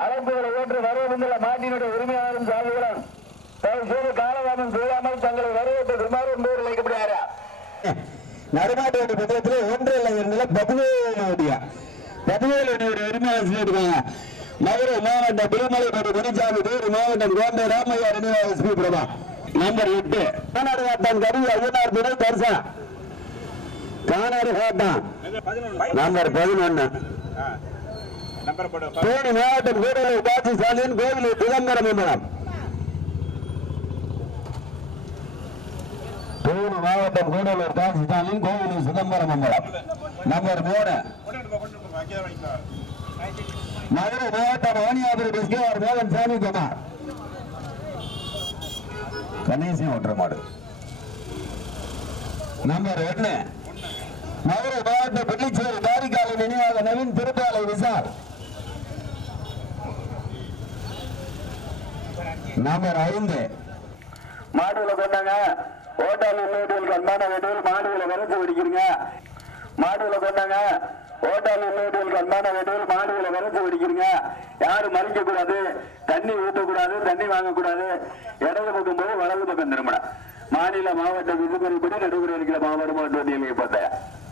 அலம்புகளை ஏற்று வரவேண்டுள்ள மாட்டினுடைய உரிமையாளரும் சார்புகளும் தயவு செய்து காலதாமம் செய்யாமல் தங்களை வரவேற்று விமாறு என்பவர் அழைக்கப்படுகிறாரா நடுநாட்டு வண்டி பந்தயத்தில் ஒன்று இல்லை இருந்தல பதினேழு வண்டியா பதினேழு வண்டியோட உரிமையாளர் சொல்லியிருக்காங்க மதுரை மாவட்டம் திருமலைப்பட்டி முனிசாமி வேறு மாவட்டம் கோம்பை ராமையா நினைவாக எஸ்பி பிரபா. நம்பர் எட்டு. கானாடு காட்டம் கருவி ஐயனார் துணை தரிசனம். கானாடு காட்டம் நம்பர் பதினொன்னு தேனி மாவட்டம் கூடலூர் காட்சி சாலையின் கோவிலூர் சிதம்பரம் மண்டலம் தேனி மாவட்டம் கூடலூர் காட்சி சாலையின் கோவிலூர் சிதம்பரம் மண்டலம் நம்பர் மூணு. மதுரை மாவட்டம் வாணியாபுரி பிஸ்கேவார் மோகன் சாமி குமார். கணேசன் ஒற்றை மாடு. நம்பர் ஒன்னு மதுரை மாவட்டம் பிள்ளைச்சேரி நம்பர் ஐந்து மாடுகளை கொண்டாங்க. ஓட்டாளி உள்ளவர்களுக்கு அன்பான வீடுகள் மாடுகளை விரைச்சு பிடிக்கிறீங்க மாடுகளை கொண்டாங்க. ஓட்டாளி உள்ளவர்களுக்கு அன்பான வீடுகள் மாடுகளை விரைச்சு பிடிக்கிறீங்க யாரும் மறிக்க கூடாது. தண்ணி ஊற்றக்கூடாது தண்ணி வாங்கக்கூடாது. இடது பக்கம் போய் வலது பக்கம் திரும்பணும். மாநில மாவட்ட விதிமுறைப்படி நடைமுறை இருக்கிற மாவட்ட மாவட்ட வண்டியை பார்த்தேன்